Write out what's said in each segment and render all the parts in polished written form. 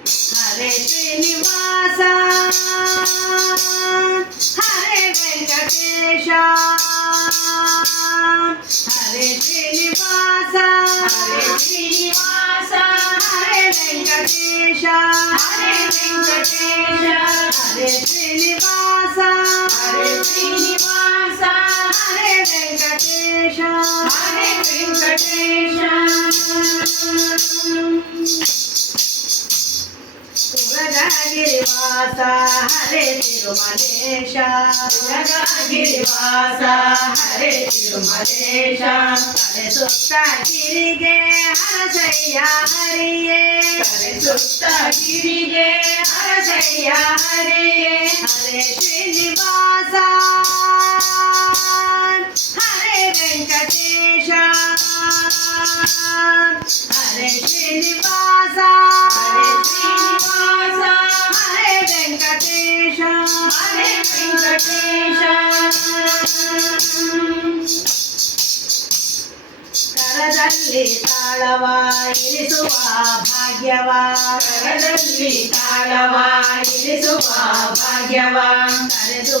హరే శ్రీనివాస హరే వెంకటేశ హరే శ్రీనివాస హరే శ్రీనివాస హరే వెంకటేశ హరే వెంకటేశ హరే శ్రీనివాస హరే శ్రీనివాస హరే వెంకటేశ హరే వెంకటేశ గిరివాస హరే తిరుమలేశ గిరివాಸ ಹರೇ ತಿರುಮಲೇಶ ಹರೆ ಸುತ್ತ ಗಿರಿಗೆ ಹರಸಯ್ಯ ಹರಿಯೇ ಹರೆ ಸುತ್ತ ಗಿರಿಗೆ ಹರಸಯ್ಯ ಹರಿಯೇ ಹರೆ ಶ್ರೀನಿವಾಸ ಹರೆ ವೆಂಕಟೇಶ ಹರೆ ಶ್ರೀನಿವಾಸ ಹರೆ ಶ್ರೀನಿವಾಸ ಹರೆ ವೆಂಕಟೇಶ ಹರೆ ವೆಂಕಟೇಶ ಕರದಲ್ಲಿ ತಾಳವ ಇರಿಸುವ ಭಾಗ್ಯವ ಕರದಲ್ಲಿ ತಾಳವ ಇರಿಸುವ ಭಾಗ್ಯವ ಕರೆದು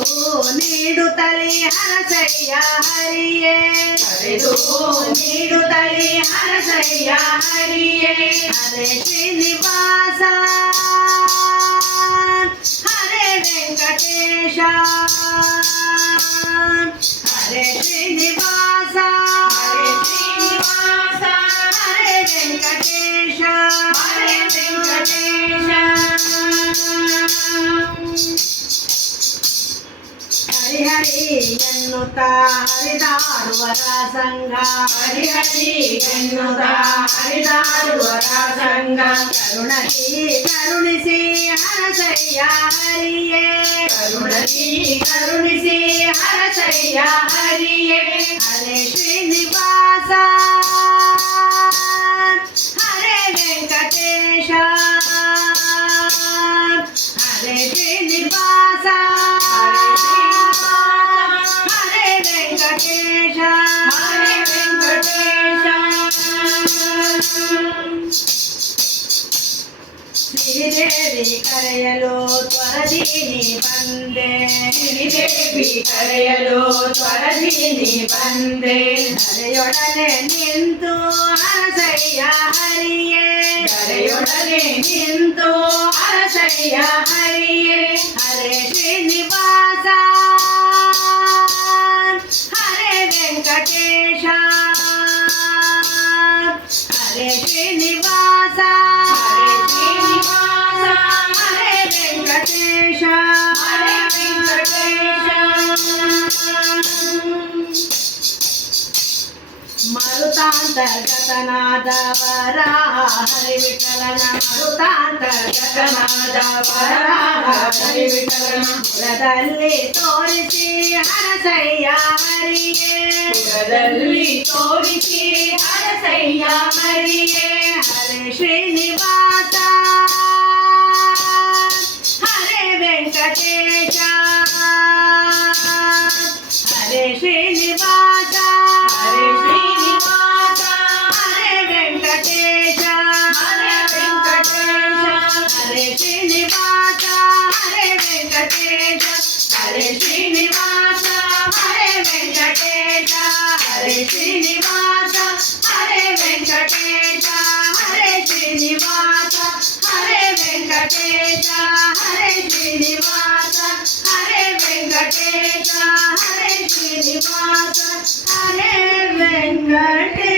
ನೀಡುತ್ತಲಿ ಹರಸಯ್ಯ ಹರಿಯೇ ಕರೆದು ನೀಡುತ್ತಲಿ ಹರಸಯ್ಯ ಹರಿಯೇ ಹರೆ ಶ್ರೀನಿವಾಸ ಹರೆ ವೆಂಕಟೇಶ ಹರೆ ಶ್ರೀನಿವಾಸ ಹರೆ ಶ್ರೀನಿವಾಸ ಹರೆ ವೆಂಕಟೇಶ ಹರೆ ವೆಂಕಟೇಶ ಹರಿಹರಿ ಎನ್ನುತ್ತ ಹರಿದಾಡುವರ ಸಂಘ ಹರಿಹರಿ ಎನ್ನುತ್ತ ಹರಿದಾಡುವರ ಸಂಘ ಕರುಣಿ ಕರುಣಿಸಿ ಹರಸಯ್ಯ ಹರಿಯೇ ಕರುಣಿ ಕರುಣಿಸಿ ಹರಸಯ್ಯ ಹರಿಯೇ ಹರೆ ಶ್ರೀನಿವಾಸ ಹರೆ ವೆಂಕಟೇಶ ಹರೆ ಶ್ರೀನಿವಾಸ ಹರೆ ಹರೆ ವೆಂಕಟೇಶ ಹರೆ ವೆಂಕಟೇಶ ಶ್ರೀದೇವಿ ಕರೆಯಲು ತ್ವರದಿನಿ ಬಂದೆ ಶ್ರೀದೇವಿ ಕರೆಯಲು ತ್ವರದಿನಿ ಬಂದೆ ಹರೆಯೊಡನೆ ನಿಂತು ಹರಸಯ್ಯ ಹರಿಯೇ ಹರೆಯೊಡನೆ ನಿಂತು ಹರಸಯ್ಯ ಹರಿಯೇ ಹರೆ ಶ್ರೀನಿವಾಸ ಹರೆ ವೆಂಕಟೇಶ ಹರೆ ಶ್ರೀನಿವಾಸ ಹರೆ ಶ್ರೀನಿವಾಸ ಹರೆ ವೆಂಕಟೇಶ ಹರೆ ವೆಂಕಟೇಶ ಮರುತಾಂತರ್ಗತನಾದ ವರಾಹ ಹರಿ ವಿಠಲನ ಮರುತಾಂತರ್ಗತನಾದ ವರಾಹ ಹರಿ ವಿಠಲನ ಪುರದಲ್ಲಿ ತೋರಿಸಿ ಹರಸಯ್ಯ ಹರಿಯೇ ಪುರದಲ್ಲಿ ತೋರಿಸಿ ಹರಸಯ್ಯ ಹರಿಯೇ ಹರೆ ಶ್ರೀನಿವಾಸ ಹರೆ ವೆಂಕಟೇಶ ಹರೆ ಶ್ರೀನಿವಾಸ ಹರೆ ಶ್ರೀನಿವಾಸ ಹರೆ ವೆಂಕಟೇಶ ಹರೆ ವೆಂಕಟೇಶ ಹರೆ ಶ್ರೀನಿವಾಸ ಹರೆ ವೆಂಕಟೇಶ ಹರೆ ಶ್ರೀನಿವಾಸ ಹರೆ ವೆಂಕಟೇಶ ಹರೆ ಶ್ರೀನಿವಾಸ ಹರೆ ವೆಂಕಟೇಶ ಹರೆ ಶ್ರೀನಿವಾಸ ಹರೆ ವೆಂಕಟೇಶ ಹರೆ ಶ್ರೀನಿವಾಸ ಹರೆ ವೆಂಕಟೇಶ ಹರೆ ಶ್ರೀನಿವಾಸ ಹರೆ ವೆಂಕಟೇಶ